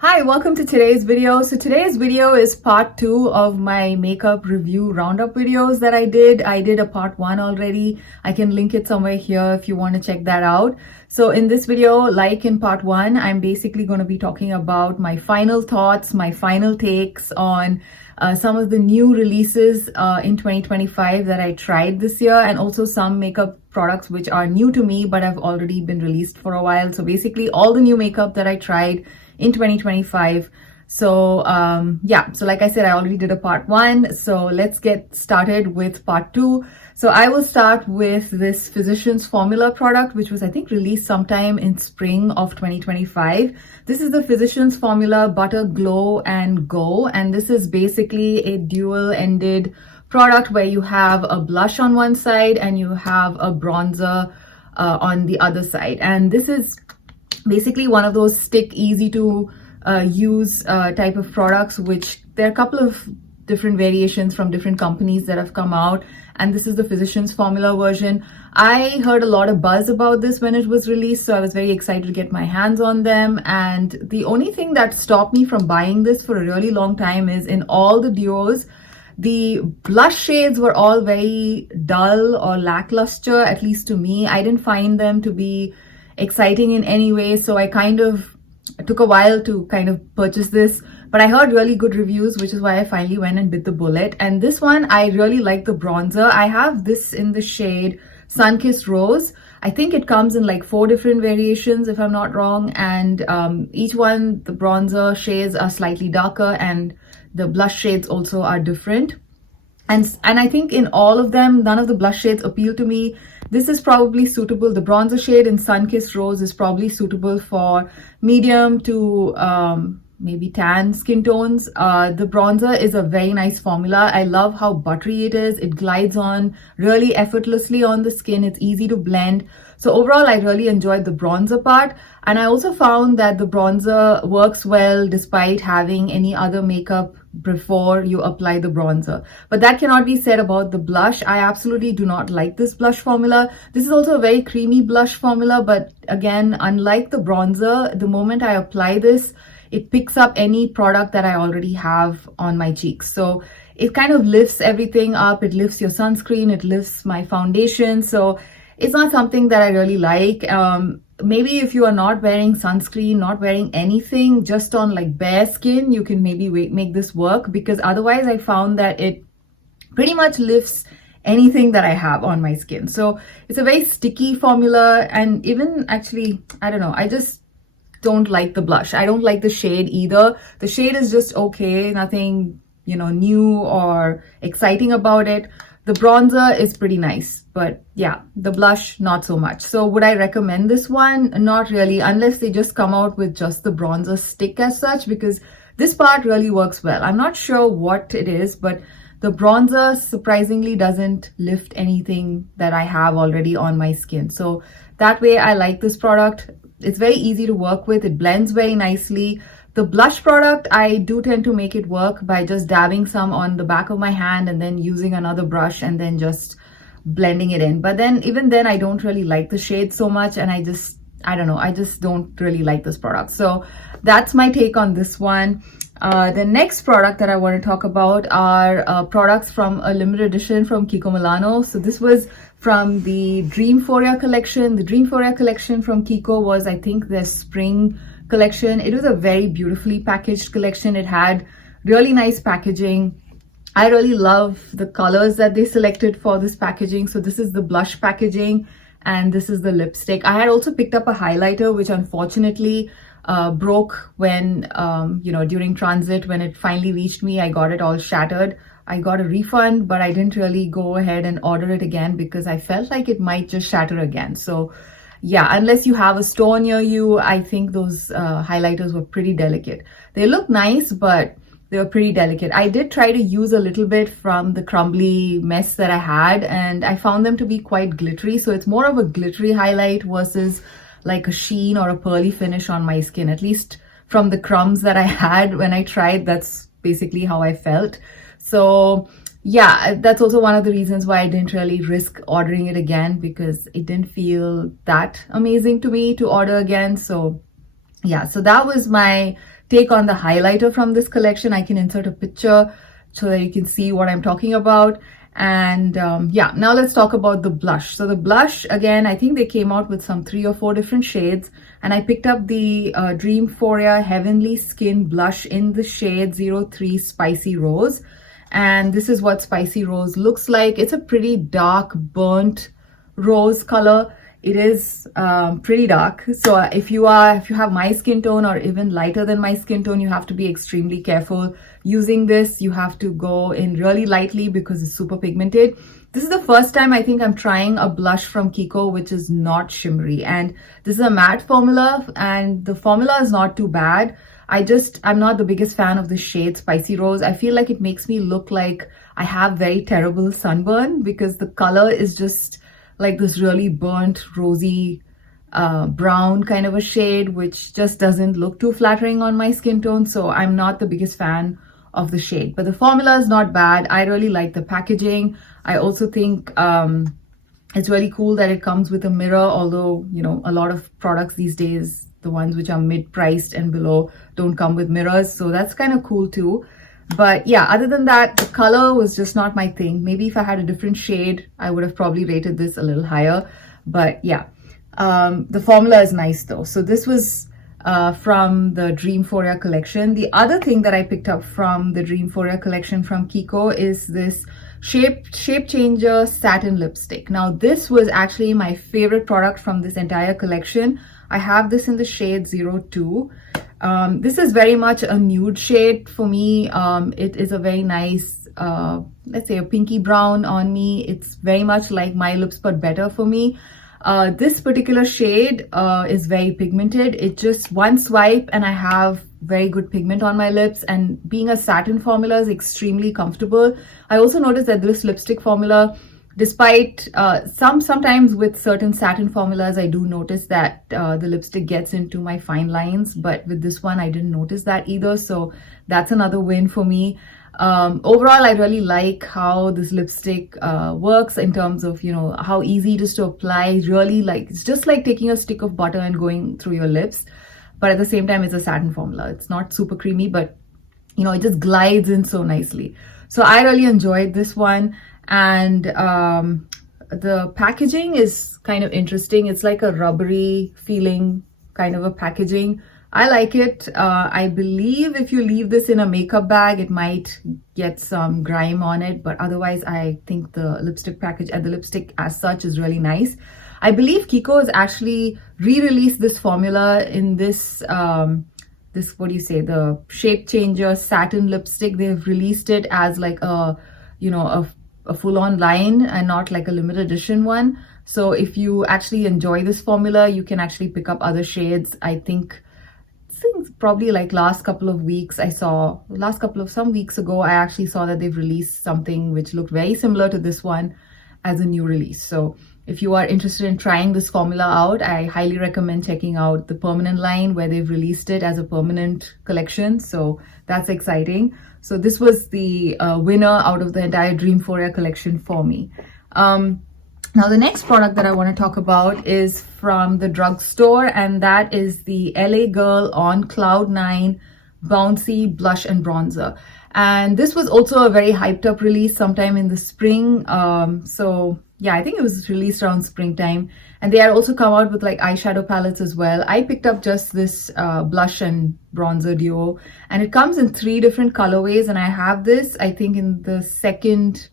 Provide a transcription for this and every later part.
Hi, welcome to today's video. So today's video is part 2 of my makeup review roundup videos that I did. I did a part 1 already. I can link it somewhere here if you want to check that out. So in this video, like in part 1, I'm basically going to be talking about my final thoughts, my final takes on some of the new releases in 2025 that I tried this year, and also some makeup products which are new to me but have already been released for a while. So basically all the new makeup that I tried in 2025. So so like I said, I already did a part 1, so let's get started with part 2. So I will start with this Physicians Formula product, which was, I think, released sometime in spring of 2025. This is the Physicians Formula Butter Glow and Go, and this is basically a dual-ended product where you have a blush on one side and you have a bronzer on the other side. And this is basically one of those stick, easy to use type of products, which there are a couple of different variations from different companies that have come out, and this is the Physicians Formula version. I heard a lot of buzz about this when it was released, so I was very excited to get my hands on them. And the only thing that stopped me from buying this for a really long time is in all the duos, the blush shades were all very dull or lackluster, at least to me. I didn't find them to be exciting in any way, so I kind of took a while to kind of purchase this, but I heard really good reviews, which is why I finally went and bit the bullet. And this one, I really like the bronzer. I have this in the shade Sunkissed Rose. I think it comes in like 4 different variations if I'm not wrong, and each one, the bronzer shades are slightly darker and the blush shades also are different. And I think in all of them, none of the blush shades appeal to me. This is probably suitable. The bronzer shade in Sunkissed Rose is probably suitable for medium to maybe tan skin tones. The bronzer is a very nice formula. I love how buttery it is. It glides on really effortlessly on the skin. It's easy to blend. So overall, I really enjoyed the bronzer part. And I also found that the bronzer works well despite having any other makeup before you apply the bronzer. But that cannot be said about the blush. I absolutely do not like this blush formula. This is also a very creamy blush formula, but again, unlike the bronzer, the moment I apply this, it picks up any product that I already have on my cheeks. So it kind of lifts everything up. It lifts your sunscreen, it lifts my foundation. So it's not something that I really like. Maybe if you are not wearing sunscreen, not wearing anything, just on like bare skin, you can maybe make this work, because otherwise I found that it pretty much lifts anything that I have on my skin. So it's a very sticky formula, and even actually, I don't know, I just don't like the blush. I don't like the shade either. The shade is just okay, nothing, new or exciting about it. The bronzer is pretty nice, but yeah, the blush, not so much. So would I recommend this one? Not really, unless they just come out with just the bronzer stick as such, because this part really works well. I'm not sure what it is, but the bronzer surprisingly doesn't lift anything that I have already on my skin. So that way I like this product. It's very easy to work with. It blends very nicely. The blush product, I do tend to make it work by just dabbing some on the back of my hand and then using another brush and then just blending it in. But then even then, I don't really like the shade so much, and I don't know, I just don't really like this product. So that's my take on this one. The next product that I want to talk about are products from a limited edition from Kiko Milano. So this was from the Dreamphoria collection. The Dreamphoria collection from Kiko was, I think, their spring collection. It was a very beautifully packaged collection. It had really nice packaging. I really love the colors that they selected for this packaging. So this is the blush packaging and this is the lipstick. I had also picked up a highlighter, which unfortunately broke when, during transit, when it finally reached me. I got it all shattered. I got a refund, but I didn't really go ahead and order it again because I felt like it might just shatter again. So yeah, unless you have a store near you, I think those highlighters were pretty delicate. They look nice, but they were pretty delicate. I did try to use a little bit from the crumbly mess that I had, and I found them to be quite glittery. So it's more of a glittery highlight versus like a sheen or a pearly finish on my skin. At least from the crumbs that I had when I tried, that's basically how I felt. So yeah, that's also one of the reasons why I didn't really risk ordering it again, because it didn't feel that amazing to me to order again. So yeah, so that was my take on the highlighter from this collection. I can insert a picture so that you can see what I'm talking about. And yeah, now let's talk about the blush. So the blush, again, I think they came out with some 3 or 4 different shades, and I picked up the Dreamphoria Heavenly Skin blush in the shade 03 Spicy Rose. And this is what Spicy Rose looks like. It's a pretty dark burnt rose color. It is pretty dark. So if you have my skin tone or even lighter than my skin tone, you have to be extremely careful using this. You have to go in really lightly because it's super pigmented. This is the first time I think I'm trying a blush from Kiko which is not shimmery, and this is a matte formula, and the formula is not too bad. I'm not the biggest fan of the shade Spicy Rose. I feel like it makes me look like I have very terrible sunburn because the color is just like this really burnt, rosy, brown kind of a shade, which just doesn't look too flattering on my skin tone. So I'm not the biggest fan of the shade, but the formula is not bad. I really like the packaging. I also think it's really cool that it comes with a mirror, although, you know, a lot of products these days, the ones which are mid-priced and below, don't come with mirrors. So that's kind of cool too. But yeah, other than that, the color was just not my thing. Maybe if I had a different shade, I would have probably rated this a little higher. But yeah, the formula is nice though. So this was from the Dreamphoria collection. The other thing that I picked up from the Dreamphoria collection from Kiko is this Shape Changer Satin Lipstick. Now this was actually my favorite product from this entire collection. I have this in the shade 02. This is very much a nude shade for me. It is a very nice, let's say a pinky brown on me. It's very much like My Lips but better for me. This particular shade is very pigmented. It just one swipe and I have very good pigment on my lips, and being a satin formula is extremely comfortable. I also noticed that this lipstick formula, despite sometimes with certain satin formulas, I do notice that the lipstick gets into my fine lines, but with this one I didn't notice that either, so that's another win for me. Overall, I really like how this lipstick works in terms of, you know, how easy it is to apply. Really, like, it's just like taking a stick of butter and going through your lips, but at the same time it's a satin formula. It's not super creamy, but you know, it just glides in so nicely. So I really enjoyed this one. And the packaging is kind of interesting. It's like a rubbery feeling kind of a packaging. I like it. I believe if you leave this in a makeup bag, it might get some grime on it, but otherwise I think the lipstick package and the lipstick as such is really nice. I believe Kiko has actually re-released this formula in this what do you say, the Shape Changer Satin Lipstick. They've released it as like a, you know, a full-on line and not like a limited edition one. So if you actually enjoy this formula, you can actually pick up other shades. I think probably like some weeks ago, I actually saw that they've released something which looked very similar to this one as a new release. So if you are interested in trying this formula out, I highly recommend checking out the permanent line where they've released it as a permanent collection. So that's exciting. So this was the winner out of the entire Dreamphoria collection for me. Now the next product that I want to talk about is from the drugstore, and that is the LA Girl on Cloud 9 Bouncy Blush and Bronzer. And this was also a very hyped up release sometime in the spring. So yeah, I think it was released around springtime. And they had also come out with like eyeshadow palettes as well. I picked up just this blush and bronzer duo, and it comes in 3 different colorways. And I have this, I think, in the second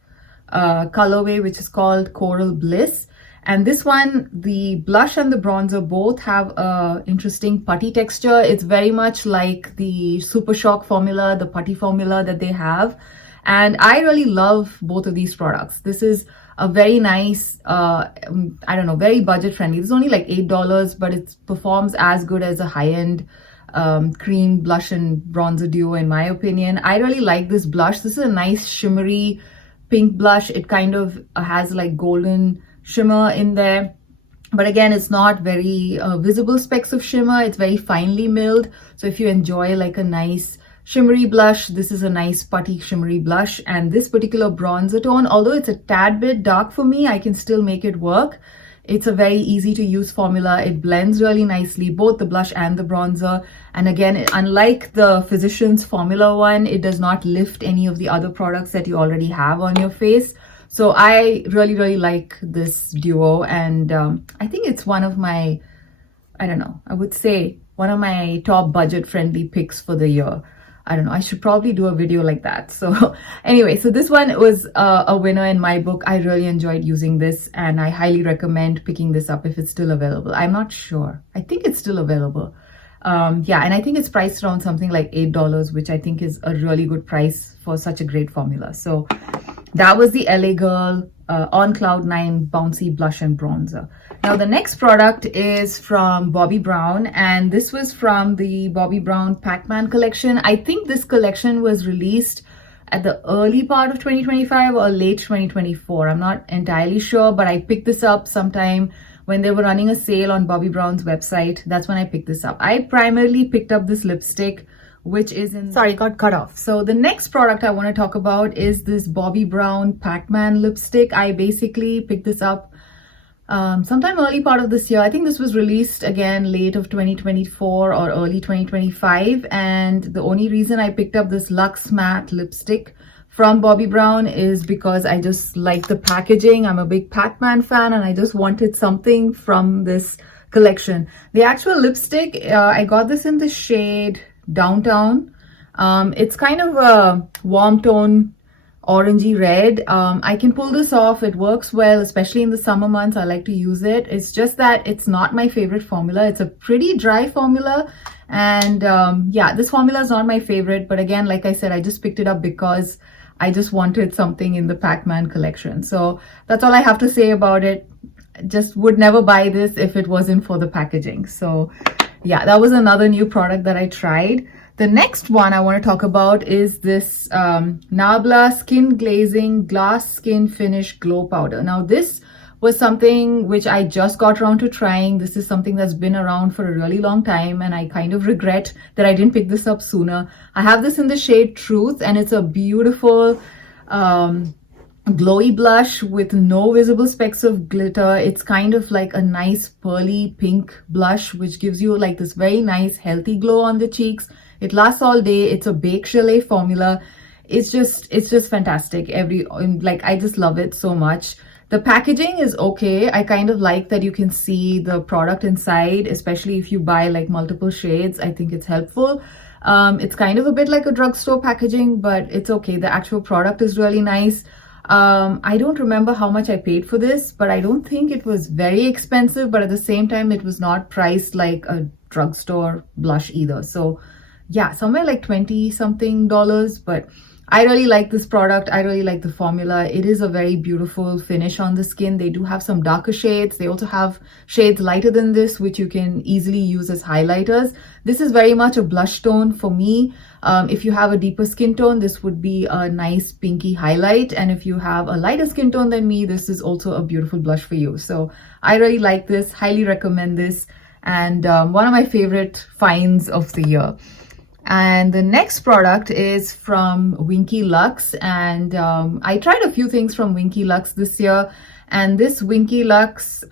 colorway, which is called Coral Bliss. And this one, the blush and the bronzer both have a interesting putty texture. It's very much like the Super Shock formula, the putty formula that they have. And I really love both of these products. This is a very nice, I don't know, very budget friendly. This is only like $8, but it performs as good as a high-end cream blush and bronzer duo, in my opinion. I really like this blush. This is a nice shimmery pink blush. It kind of has like golden shimmer in there, but again, it's not very visible specks of shimmer. It's very finely milled. So if you enjoy like a nice shimmery blush, this is a nice putty shimmery blush. And this particular bronzer tone, although it's a tad bit dark for me, I can still make it work. It's a very easy to use formula. It blends really nicely, both the blush and the bronzer. And again, unlike the Physicians Formula one, it does not lift any of the other products that you already have on your face. So I really like this duo, and I think it's one of my, I don't know, I would say one of my top budget friendly picks for the year. I don't know, I should probably do a video like that. So anyway, so this one was a winner in my book. I really enjoyed using this, and I highly recommend picking this up if it's still available. I'm not sure. I think it's still available. Yeah, and I think it's priced around something like $8, which I think is a really good price for such a great formula. So that was the LA Girl On Cloud 9 Bouncy Blush and Bronzer. Now the next product is from Bobbi Brown, and this was from the Bobbi Brown Pac-Man collection. I think this collection was released at the early part of 2025 or late 2024. I'm not entirely sure, but I picked this up sometime when they were running a sale on Bobbi Brown's website. That's when I picked this up. I primarily picked up this lipstick, which is in, sorry, got cut off. So the next product I want to talk about is this Bobbi Brown Pac-Man lipstick. I basically picked this up sometime early part of this year. I think this was released again late of 2024 or early 2025. And the only reason I picked up this Luxe Matte lipstick from Bobbi Brown is because I just like the packaging. I'm a big Pac-Man fan, and I just wanted something from this collection. The actual lipstick, I got this in the shade Downtown. It's kind of a warm tone orangey red. I can pull this off. It works well, especially in the summer months. I like to use it. It's just that it's not my favorite formula. It's a pretty dry formula, and yeah, this formula is not my favorite. But again, like I said, I just picked it up because I just wanted something in the Pac-Man collection. So that's all I have to say about it. Just would never buy this if it wasn't for the packaging. So yeah, that was another new product that I tried. The next one I want to talk about is this Nabla Skin Glazing Glass Skin Finish Glow Powder. Now this was something which I just got around to trying. This is something that's been around for a really long time, and I kind of regret that I didn't pick this up sooner. I have this in the shade Truth, and it's a beautiful glowy blush with no visible specks of glitter. It's kind of like a nice pearly pink blush, which gives you like this very nice healthy glow on the cheeks. It lasts all day. It's a Bake Chalet formula. It's just fantastic. I just love it so much. The packaging is okay. I kind of like that you can see the product inside, especially if you buy like multiple shades. I think it's helpful. It's kind of a bit like a drugstore packaging, but it's okay. The actual product is really nice. I don't remember how much I paid for this, but I don't think it was very expensive, but at the same time, it was not priced like a drugstore blush either. So yeah, somewhere like 20 something dollars, but I really like this product. I really like the formula. It is a very beautiful finish on the skin. They do have some darker shades. They also have shades lighter than this, which you can easily use as highlighters. This is very much a blush tone for me. If you have a deeper skin tone, this would be a nice pinky highlight. And if you have a lighter skin tone than me, this is also a beautiful blush for you. So I really like this, highly recommend this. And one of my favorite finds of the year. And the next product is from Winky Lux, and I tried a few things from Winky Lux this year, and this Winky Lux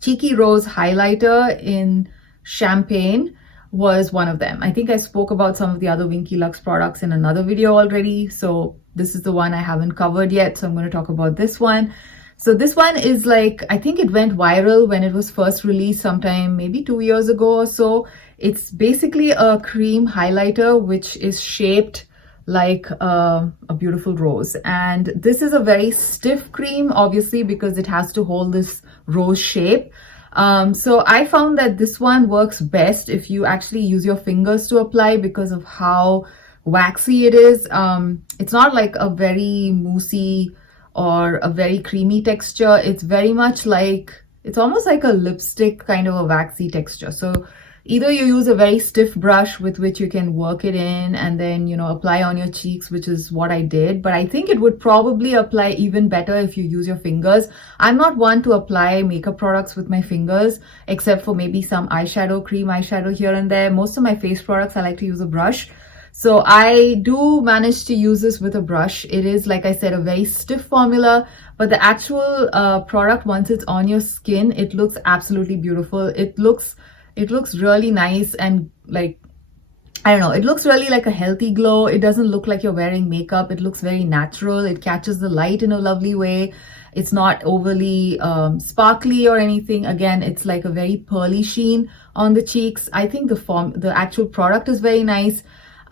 Cheeky Rose highlighter in Champagne was one of them. I think I spoke about some of the other Winky Lux products in another video already, so this is the one I haven't covered yet, so I'm going to talk about this one. So this one is like, I think it went viral when it was first released sometime maybe 2 years ago or so. It's basically a cream highlighter which is shaped like a beautiful rose. And this is a very stiff cream, obviously, because it has to hold this rose shape. So I found that this one works best if you actually use your fingers to apply because of how waxy it is. It's not like a very moussey or a very creamy texture. It's very much like, it's almost like a lipstick kind of a waxy texture. So either you use a very stiff brush with which you can work it in and then, you know, apply on your cheeks, which is what I did. But I think it would probably apply even better if you use your fingers. I'm not one to apply makeup products with my fingers, except for maybe some eyeshadow, cream eyeshadow here and there. Most of my face products, I like to use a brush. So I do manage to use this with a brush. It is, like I said, a very stiff formula, but the actual product, once it's on your skin, it looks absolutely beautiful. It looks really nice, and like, I don't know, it looks really like a healthy glow. It doesn't look like you're wearing makeup. It looks very natural. It catches the light in a lovely way. It's not overly sparkly or anything. Again, it's like a very pearly sheen on the cheeks. I think the actual product is very nice.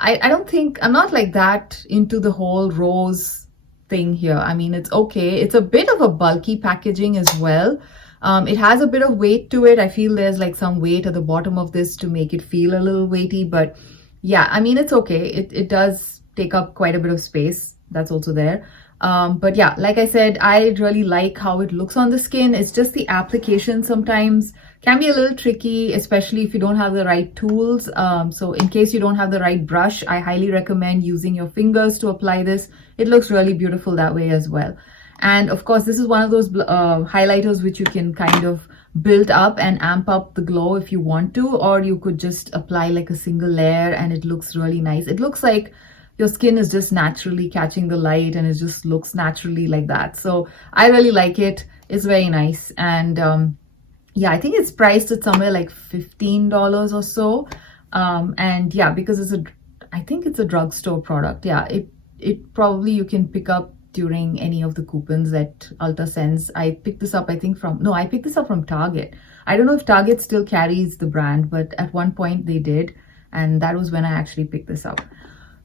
I don't think, I'm not like that into the whole rose thing here. I mean, it's okay. It's a bit of a bulky packaging as well. It has a bit of weight to it. I feel there's like some weight at the bottom of this to make it feel a little weighty, but yeah, I mean, it's okay. It does take up quite a bit of space. That's also there. But yeah, like I said, I really like how it looks on the skin. It's just the application sometimes can be a little tricky, especially if you don't have the right tools. So in case you don't have the right brush, I highly recommend using your fingers to apply this. It looks really beautiful that way as well. And of course, this is one of those highlighters which you can kind of build up and amp up the glow if you want to, or you could just apply like a single layer and it looks really nice. It looks like your skin is just naturally catching the light and it just looks naturally like that. So I really like it. It's very nice. And yeah, I think it's priced at somewhere like $15 or so. And yeah, because I think it's a drugstore product. Yeah, it probably you can pick up during any of the coupons that Ulta sends. I picked this up, I think I picked this up from Target. I don't know if Target still carries the brand, but at one point they did. And that was when I actually picked this up.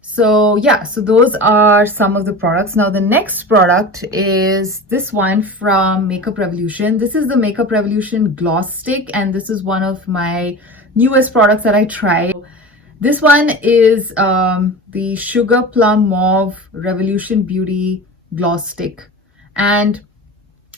So yeah, so those are some of the products. Now the next product is this one from Makeup Revolution. This is the Makeup Revolution Gloss Stick, and this is one of my newest products that I tried. This one is the Sugar Plum Mauve Revolution Beauty Gloss Stick. And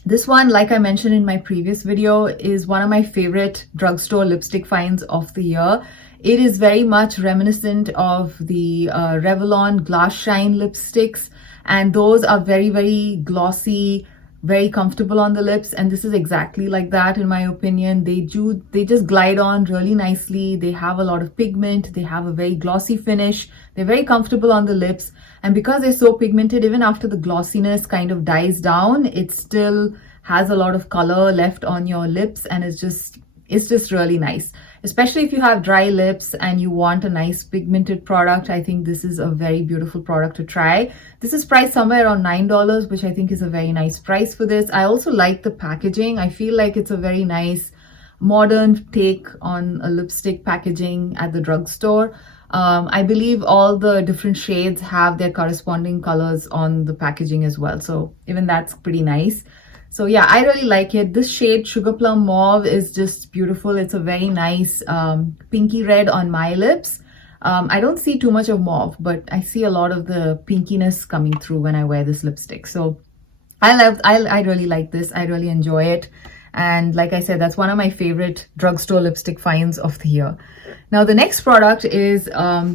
this one, like I mentioned in my previous video, is one of my favorite drugstore lipstick finds of the year. It is very much reminiscent of the Revlon Glass Shine lipsticks, and those are very, very glossy, very comfortable on the lips, and this is exactly like that in my opinion. They just glide on really nicely. They have a lot of pigment. They have a very glossy finish. They're very comfortable on the lips, and because they're so pigmented, even after the glossiness kind of dies down, it still has a lot of color left on your lips, and it's just really nice. Especially if you have dry lips and you want a nice pigmented product, I think this is a very beautiful product to try. This is priced somewhere around $9, which I think is a very nice price for this. I also like the packaging. I feel like it's a very nice modern take on a lipstick packaging at the drugstore. I believe all the different shades have their corresponding colors on the packaging as well. So even that's pretty nice. So yeah, I really like it. This shade, Sugar Plum Mauve, is just beautiful. It's a very nice pinky red on my lips. I don't see too much of mauve, but I see a lot of the pinkiness coming through when I wear this lipstick. So I really like this. I really enjoy it. And like I said, that's one of my favorite drugstore lipstick finds of the year. Now the next product is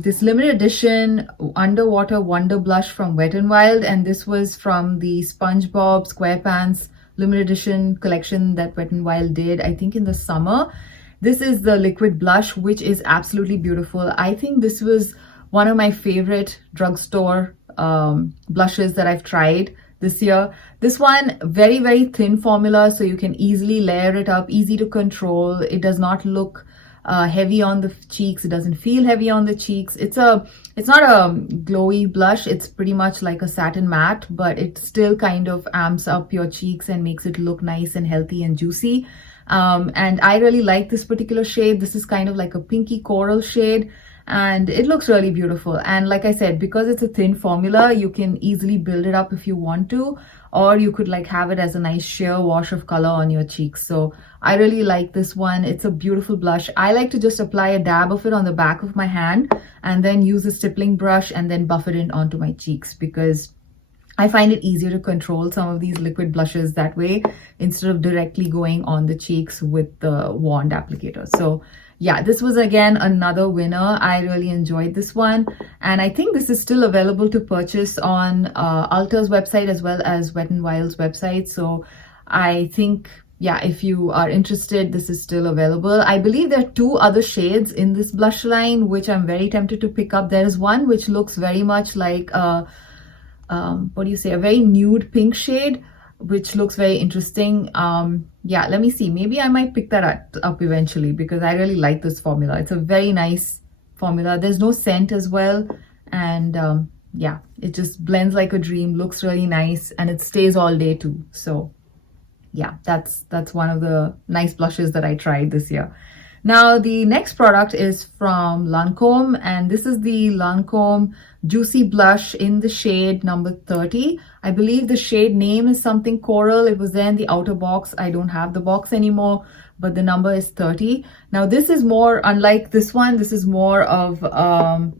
this limited edition Underwater Wonder Blush from Wet n Wild, and this was from the SpongeBob SquarePants limited edition collection that Wet n Wild did, I think in the summer. This is the liquid blush, which is absolutely beautiful. I think this was one of my favorite drugstore blushes that I've tried this year. This one, very, very thin formula, so you can easily layer it up, easy to control. It does not look heavy on the cheeks. It doesn't feel heavy on the cheeks. It's not a glowy blush. It's pretty much like a satin matte, but it still kind of amps up your cheeks and makes it look nice and healthy and juicy. And I really like this particular shade. This is kind of like a pinky coral shade, and it looks really beautiful. And like I said, because it's a thin formula, you can easily build it up if you want to, or you could like have it as a nice sheer wash of color on your cheeks. So I really like this one. It's a beautiful blush. I like to just apply a dab of it on the back of my hand and then use a stippling brush and then buff it in onto my cheeks, because I find it easier to control some of these liquid blushes that way instead of directly going on the cheeks with the wand applicator. So yeah, this was again another winner. I really enjoyed this one, and I think this is still available to purchase on Ulta's website as well as Wet n Wild's website. So I think yeah, if you are interested, this is still available. I believe there are 2 other shades in this blush line, which I'm very tempted to pick up. There is one which looks very much like what do you say, a very nude pink shade, which looks very interesting. Yeah, let me see. Maybe I might pick that up eventually because I really like this formula. It's a very nice formula. There's no scent as well. And yeah, it just blends like a dream, looks really nice, and it stays all day too. So yeah, that's one of the nice blushes that I tried this year. Now, the next product is from Lancome, and this is the Lancome Juicy Blush in the shade number 30. I believe the shade name is something coral. It was there in the outer box. I don't have the box anymore, but the number is 30. Now, this is more, unlike this one, this is more of a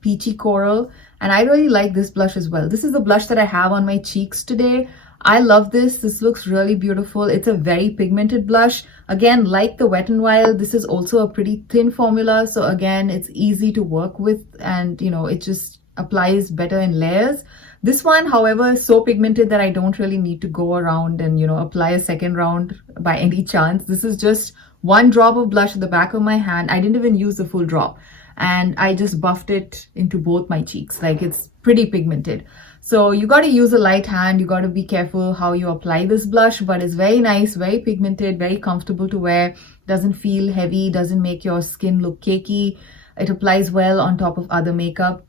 peachy coral, and I really like this blush as well. This is the blush that I have on my cheeks today. I love this. This looks really beautiful. It's a very pigmented blush. Again, like the Wet n Wild, this is also a pretty thin formula. So again, it's easy to work with, and you know, it just applies better in layers. This one, however, is so pigmented that I don't really need to go around and, you know, apply a second round by any chance. This is just 1 drop of blush at the back of my hand. I didn't even use the full drop, and I just buffed it into both my cheeks. Like, it's pretty pigmented. So you got to use a light hand. You got to be careful how you apply this blush, but it's very nice, very pigmented, very comfortable to wear. Doesn't feel heavy, doesn't make your skin look cakey. It applies well on top of other makeup,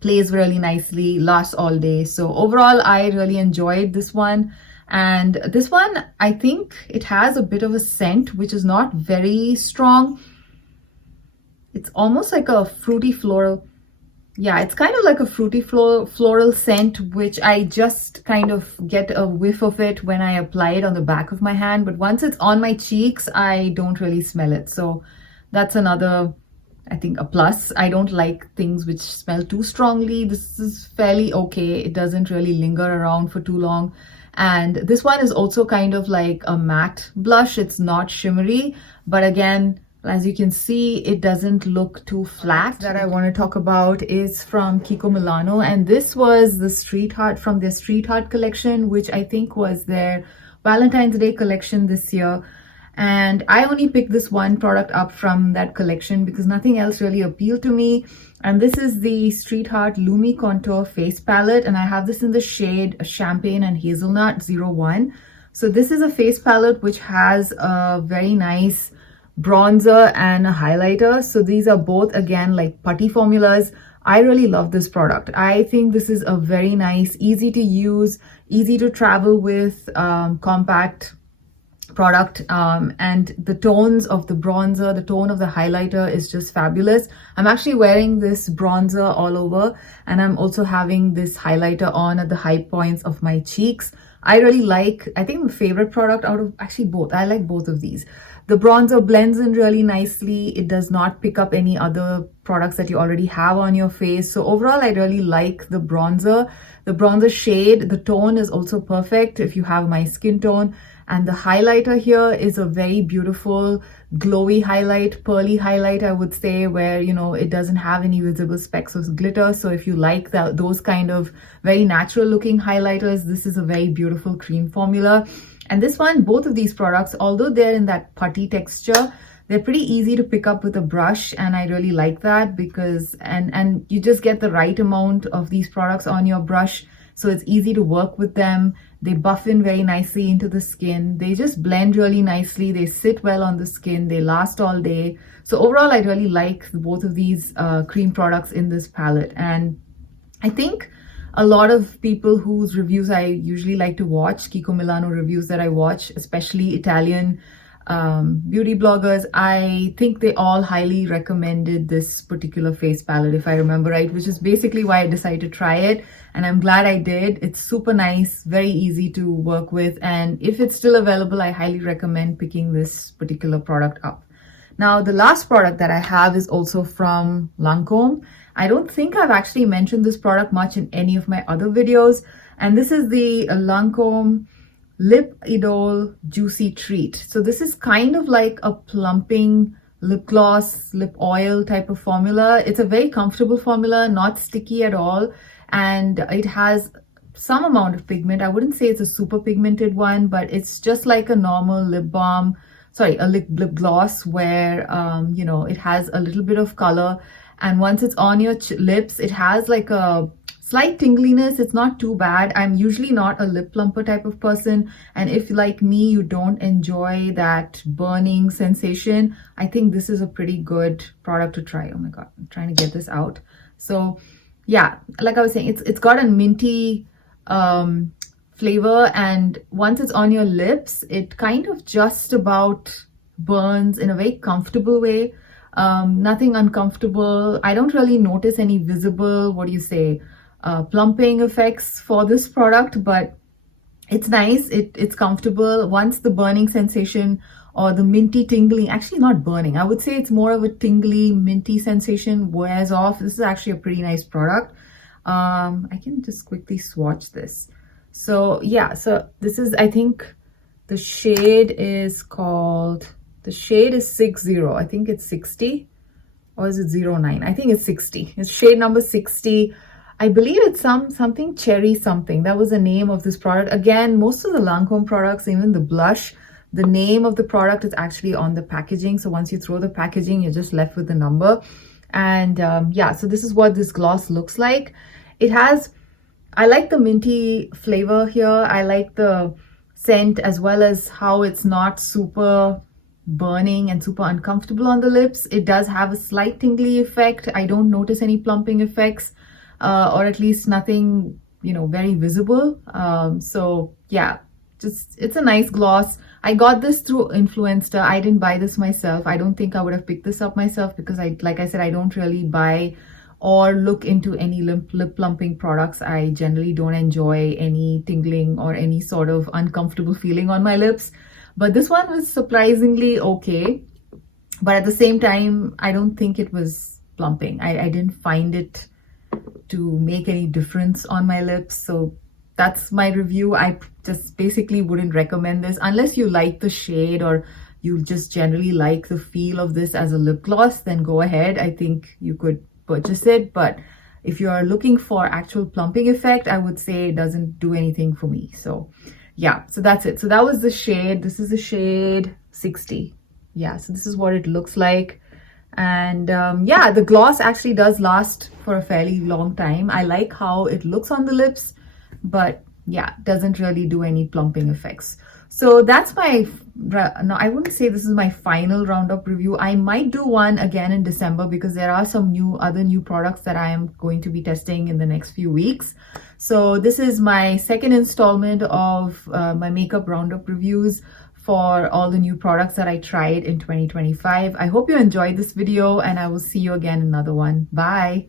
plays really nicely, lasts all day. So overall, I really enjoyed this one. And this one, I think it has a bit of a scent, which is not very strong. It's almost like a fruity floral. Yeah, it's kind of like a fruity floral scent, which I just kind of get a whiff of it when I apply it on the back of my hand. But once it's on my cheeks, I don't really smell it. So that's another, I think, a plus. I don't like things which smell too strongly. This is fairly okay. It doesn't really linger around for too long. And this one is also kind of like a matte blush. It's not shimmery, but again, as you can see, it doesn't look too flat. That I want to talk about is from Kiko Milano, and this was the Street Heart from their Street Heart collection, which I think was their Valentine's Day collection this year. And I only picked this one product up from that collection because nothing else really appealed to me. And this is the Street Heart Lumi Contour Face Palette, and I have this in the shade Champagne and Hazelnut 01. So this is a face palette which has a very nice bronzer and a highlighter. So these are both, again, like putty formulas. I really love this product. I think this is a very nice, easy to use, easy to travel with, compact product, and the tones of the bronzer, the tone of the highlighter is just fabulous. I'm actually wearing this bronzer all over, and I'm also having this highlighter on at the high points of my cheeks. I really like, I think my favorite product out of, actually both, I like both of these. The bronzer blends in really nicely. It does not pick up any other products that you already have on your face. So overall, I really like the bronzer. The bronzer shade, the tone is also perfect if you have my skin tone. And the highlighter here is a very beautiful, glowy highlight, pearly highlight, I would say, where, you know, it doesn't have any visible specks of glitter. So if you like that, those kind of very natural looking highlighters, this is a very beautiful cream formula. And this one, both of these products, although they're in that putty texture, they're pretty easy to pick up with a brush, and I really like that because, and you just get the right amount of these products on your brush, so it's easy to work with them. They buff in very nicely into the skin. They just blend really nicely. They sit well on the skin. They last all day. So overall, I really like both of these cream products in this palette. And I think a lot of people whose reviews I usually like to watch, Kiko Milano reviews that I watch, especially Italian beauty bloggers, I think they all highly recommended this particular face palette, if I remember right, which is basically why I decided to try it. And I'm glad I did. It's super nice, very easy to work with. And if it's still available, I highly recommend picking this particular product up. Now, the last product that I have is also from Lancome. I don't think I've actually mentioned this product much in any of my other videos. And this is the Lancome Lip Idol Juicy Treat. So this is kind of like a plumping lip gloss, lip oil type of formula. It's a very comfortable formula, not sticky at all. And it has some amount of pigment. I wouldn't say it's a super pigmented one, but it's just like a normal lip balm, sorry, a lip gloss where, you know, it has a little bit of color. And once it's on your lips, it has like a slight tingliness. It's not too bad. I'm usually not a lip plumper type of person. And if, like me, you don't enjoy that burning sensation, I think this is a pretty good product to try. Oh my God, I'm trying to get this out. So yeah, like I was saying, it's got a minty flavor, and once it's on your lips, it kind of just about burns in a very comfortable way. Nothing uncomfortable. I don't really notice any visible, what do you say, plumping effects for this product, but it's nice. It's comfortable. Once the burning sensation or the minty tingling, actually not burning, I would say it's more of a tingly minty sensation, wears off. This is actually a pretty nice product. I can just quickly swatch this. So yeah, so this is, I think the shade is called, the shade is 60. I think it's 60, or is it 09? I think it's 60. It's shade number 60. I believe it's something cherry something. That was the name of this product. Again, most of the Lancome products, even the blush, the name of the product is actually on the packaging. So once you throw the packaging, you're just left with the number. And yeah, so this is what this gloss looks like. It has, I like the minty flavor here. I like the scent, as well as how it's not super burning and super uncomfortable on the lips. It does have a slight tingly effect. I don't notice any plumping effects, or at least nothing, you know, very visible. So yeah, just, it's a nice gloss. I got this through Influenster. I didn't buy this myself. I don't think I would have picked this up myself because like I said, I don't really buy or look into any lip plumping products. I generally don't enjoy any tingling or any sort of uncomfortable feeling on my lips. But this one was surprisingly okay. But at the same time, I don't think it was plumping. I didn't find it to make any difference on my lips. So that's my review. I just basically wouldn't recommend this unless you like the shade or you just generally like the feel of this as a lip gloss. Then go ahead. I think you could purchase it. But if you are looking for actual plumping effect, I would say it doesn't do anything for me. So yeah, so that's it. So that was the shade. This is the shade 60. Yeah, so this is what it looks like. And yeah, the gloss actually does last for a fairly long time. I like how it looks on the lips, but yeah, doesn't really do any plumping effects. So that's my, no, I wouldn't say this is my final roundup review. I might do one again in December because there are some other new products that I am going to be testing in the next few weeks. So this is my second installment of my makeup roundup reviews for all the new products that I tried in 2025. I hope you enjoyed this video, and I will see you again in another one. Bye.